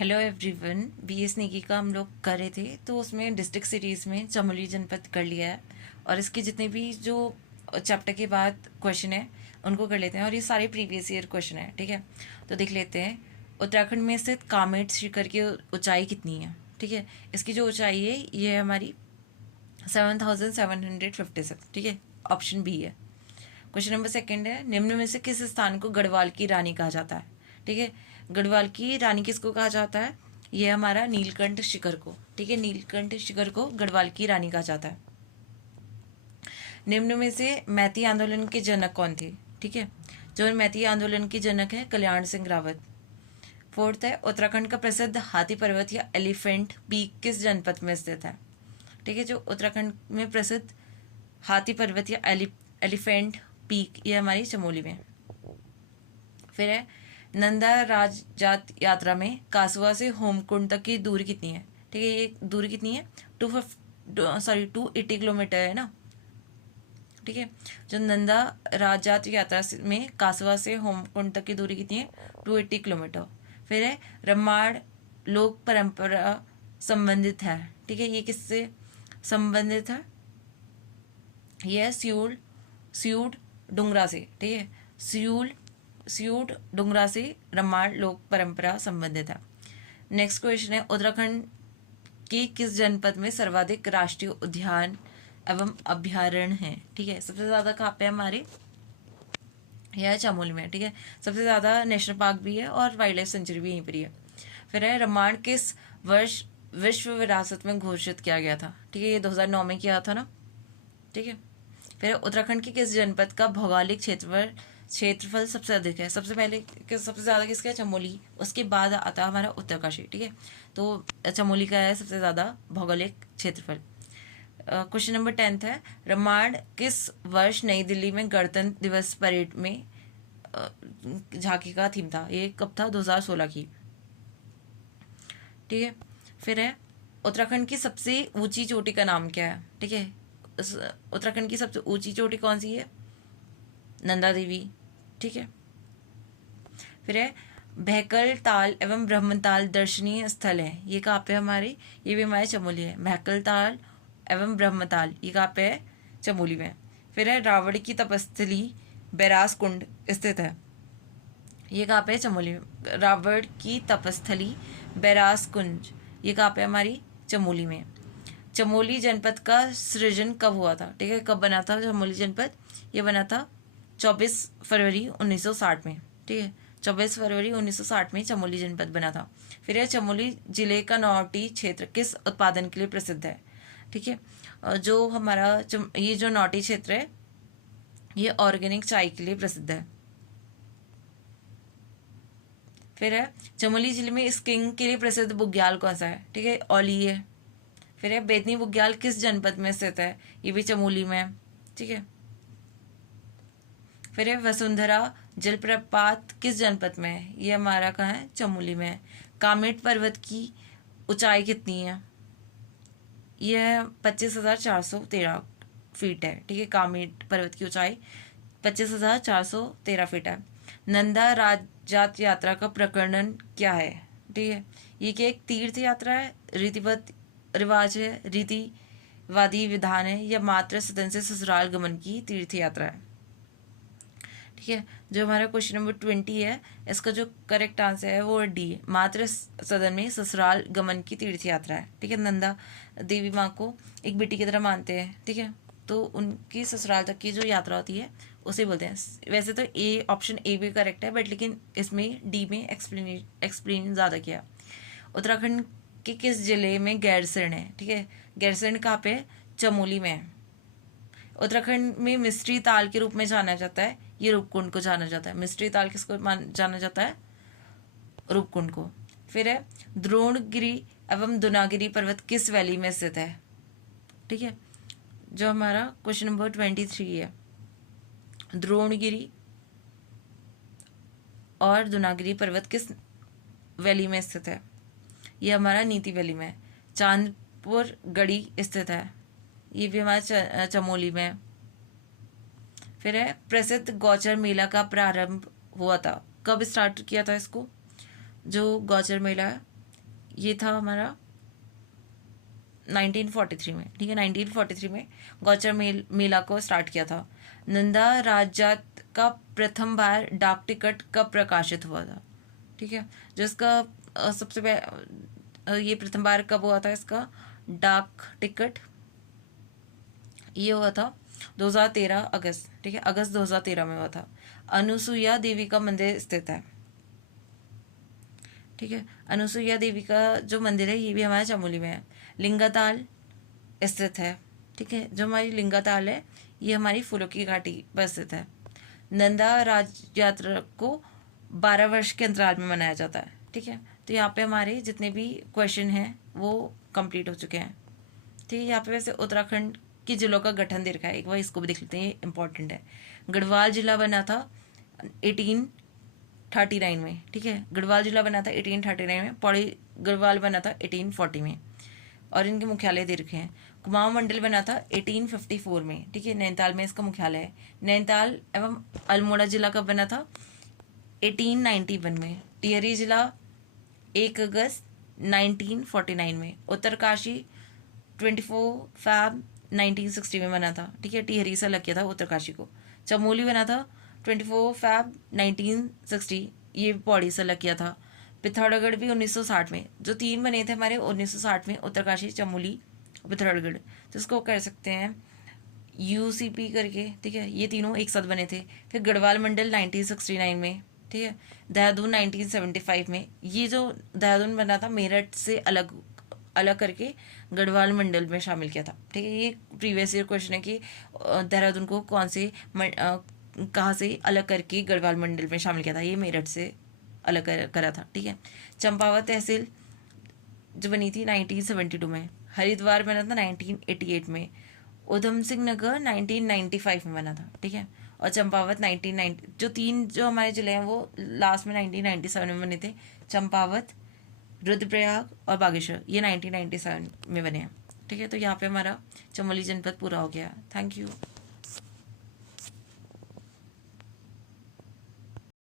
Hello everyone. BS Negi का हम लोग कर रहे थे, तो उसमें डिस्ट्रिक्ट सिटीज़ में चमोली जनपद कर लिया है। और इसके जितने भी जो चैप्टर के बाद क्वेश्चन है उनको कर लेते हैं, और ये सारे प्रीवियस ईयर क्वेश्चन है। ठीक है, तो देख लेते हैं। उत्तराखंड में स्थित कामेट शिखर की ऊंचाई कितनी है? ठीक है, इसकी जो ऊंचाई है ये है हमारी 7,756। ठीक है, ऑप्शन बी है। क्वेश्चन नंबर सेकंड है, निम्न में से किस स्थान को गढ़वाल की रानी कहा जाता है? ठीक है, गढ़वाल की रानी किसको कहा जाता है? ये हमारा नीलकंठ शिखर को। ठीक है, नीलकंठ शिखर को गढ़वाल की रानी कहा जाता है। निम्न में से मैती आंदोलन के जनक कौन थे? ठीक है, जो मैती आंदोलन के जनक है कल्याण सिंह रावत। फोर्थ है, उत्तराखंड का प्रसिद्ध हाथी पर्वत या एलिफेंट पीक किस जनपद में स्थित है? ठीक है, जो उत्तराखंड में प्रसिद्ध हाथी पर्वत या एलिफेंट पीक ये हमारी चमोली में। फिर है, नंदा राजजात यात्रा में कासवा से होमकुंड तक की दूरी कितनी है? ठीक है, ये दूरी कितनी है? 280 किलोमीटर है ना। ठीक है, जो नंदा राजजात यात्रा में कासवा से होमकुंड तक की दूरी कितनी है? 280 किलोमीटर। फिर है, रम्माण लोक परंपरा संबंधित है। ठीक है, ये किससे संबंधित है? ये है स्यूड डुंगरा से। ठीक है, स्यूड डुंगरा से रम्माण लोक परंपरा संबंधित है। नेक्स्ट क्वेश्चन है, उत्तराखंड की किस जनपद में सर्वाधिक राष्ट्रीय उद्यान एवं अभ्यारण्य हैं? ठीक है, सबसे ज़्यादा कहाँ पे हमारे? यह है चमोली में। ठीक है, सबसे ज़्यादा नेशनल पार्क भी है और वाइल्ड लाइफ सेंचुरी भी यहीं पर ही है। फिर है, रम्माण किस वर्ष विश्व विरासत में घोषित किया गया था? ठीक है, ये 2009 में किया था ना। ठीक है, फिर उत्तराखंड के किस जनपद का भौगोलिक क्षेत्रफल सबसे अधिक है? सबसे ज़्यादा किसका है? चमोली। उसके बाद आता है हमारा उत्तरकाशी। ठीक है, तो चमोली का है सबसे ज़्यादा भौगोलिक क्षेत्रफल। क्वेश्चन नंबर 10 है, रम्माण किस वर्ष नई दिल्ली में गणतंत्र दिवस परेड में झांकी का थीम था? ये कब था? 2016 की। ठीक है, फिर है, उत्तराखंड की सबसे ऊंची चोटी का नाम क्या है? ठीक है, उत्तराखंड की सबसे ऊंची चोटी कौन सी है? नंदा देवी। ठीक है, फिर है, बहकल ताल एवं ब्रह्मताल दर्शनीय स्थल है, ये कहाँ पे हमारे? ये भी हमारे चमोली है। बहकल ताल एवं ब्रह्मताल ये कहाँ पे है? चमोली में। फिर है, रावण की तपस्थली बैरास कुंड स्थित है, ये कहाँ पे है? चमोली में। रावण की तपस्थली बैरास कुंज ये कहाँ पे हमारी? चमोली में। चमोली जनपद का सृजन कब हुआ था? ठीक है, कब बना था चमोली जनपद? ये बना था 24 फरवरी 1960 में। ठीक है, 24 फरवरी 1960 में चमोली जनपद बना था। फिर यह चमोली जिले का नौटी क्षेत्र किस उत्पादन के लिए प्रसिद्ध है? ठीक है, जो हमारा ये जो नौटी क्षेत्र है ये ऑर्गेनिक चाय के लिए प्रसिद्ध है। फिर है, चमोली जिले में स्कीइंग के लिए प्रसिद्ध बुग्याल कौन सा है? ठीक है, औली है। फिर है, बेतनी बुग्याल किस जनपद में स्थित है? ये भी चमोली में है। ठीक है, फिर है, वसुंधरा जलप्रपात किस जनपद में है? ये हमारा कहाँ है? चमोली में है। कामेट पर्वत की ऊंचाई कितनी है? यह 25,413 फीट है। ठीक है, कामेट पर्वत की ऊंचाई 25,413 फीट है। नंदा राजजात यात्रा का प्रकरण क्या है? ठीक है, ये क्या एक तीर्थ यात्रा है, रीतिबद्ध रिवाज है, रीतिवादी विधान है, या मात्र सदन से ससुराल गमन की तीर्थ यात्रा है? ठीक है, जो हमारा क्वेश्चन नंबर 20 है इसका जो करेक्ट आंसर है वो डी है, मात्र सदन में ससुराल गमन की तीर्थ यात्रा है। ठीक है, नंदा देवी माँ को एक बेटी की तरह मानते हैं। ठीक है, तो उनकी ससुराल तक की जो यात्रा होती है उसे बोलते हैं। वैसे तो ए ऑप्शन ए भी करेक्ट है, बट लेकिन इसमें डी में एक्सप्लेन ज़्यादा किया। उत्तराखंड के किस जिले में गैरसैंण है? ठीक है, गैरसैंण कहाँ पे? चमोली में है। उत्तराखंड में मिस्ट्री ताल के रूप में जाना जाता है, ये रूपकुंड को जाना जाता है। मिस्ट्री ताल किसको जाना जाता है? रूपकुंड को। फिर है, द्रोणगिरी एवं दुनागिरी पर्वत किस वैली में स्थित है? ठीक है, जो हमारा क्वेश्चन नंबर 23 है, द्रोणगिरी और दुनागिरी पर्वत किस वैली में स्थित है? ये हमारा नीति वैली में। चांदपुर गढ़ी स्थित है, ये भी हमारा चमोली में। फिर है, प्रसिद्ध गौचर मेला का प्रारंभ हुआ था, कब स्टार्ट किया था इसको? जो गौचर मेला है ये था हमारा 1943 में, ठीक है। 1943 में गौचर मेला को स्टार्ट किया था। नंदा राजजात का प्रथम बार डाक टिकट कब प्रकाशित हुआ था, ठीक है। जो इसका सबसे ये प्रथम बार कब हुआ था इसका डाक टिकट, ये हुआ था 2013 अगस्त, ठीक है, अगस्त 2013 में हुआ था। अनुसुईया देवी का मंदिर स्थित है, ठीक है। अनुसुईया देवी का जो मंदिर है ये भी हमारे चमोली में है। लिंगाताल स्थित है, ठीक है। जो हमारी लिंगाताल है ये हमारी फूलों की घाटी पर स्थित है। नंदा राज यात्रा को 12 वर्ष के अंतराल में मनाया जाता है, ठीक है। तो यहाँ पे हमारे जितने भी क्वेश्चन हैं वो कंप्लीट हो चुके हैं, ठीक है। यहाँ पे वैसे उत्तराखंड की जिलों का गठन दे रखा है, एक बार इसको भी देख लेते हैं, ये इंपॉर्टेंट है। गढ़वाल जिला बना था 1839 में, ठीक है। गढ़वाल जिला बना था 1839 में। पौड़ी गढ़वाल बना था 1840 में, और इनके मुख्यालय दे रखे हैं। कुमाऊं मंडल बना था 1854 में, ठीक है। नैनीताल में इसका मुख्यालय है। नैनीताल एवं अल्मोड़ा जिला कब बना था 1891 में। टिहरी जिला 1 अगस्त 1949 में। उत्तरकाशी 24 फैब 1960 में बना था, ठीक है। टिहरी से अलग किया था उत्तरकाशी को। चमोली बना था 24 फैब 1960, ये पौड़ी से अलग किया था। पिथौरागढ़ भी 1960 में। जो 3 बने थे हमारे 1960 में, उत्तरकाशी, चमोली, पिथौरागढ़, तो इसको कर सकते हैं यूसीपी करके, ठीक है। ये तीनों एक साथ बने थे। फिर गढ़वाल मंडल 1969 में, ठीक है। देहरादून 1975 में। ये जो देहरादून बना था मेरठ से अलग अलग करके गढ़वाल मंडल में शामिल किया था, ठीक है। ये प्रीवियस ईयर क्वेश्चन है कि देहरादून को कौन से कहाँ से अलग करके गढ़वाल मंडल में शामिल किया था। ये मेरठ से अलग करा था, ठीक है। चंपावत तहसील जो बनी थी 1972 में। हरिद्वार बना था 1988 में। उधम सिंह नगर 1995 में बना था, ठीक है। और चंपावत 1990, जो 3 जो हमारे जिले हैं वो लास्ट में 1997 में बने थे। चंपावत, रुद्रप्रयाग और बागेश्वर, ये 1997 में बने हैं, ठीक है। तो यहाँ पे हमारा चमोली जनपद पूरा हो गया। Thank you.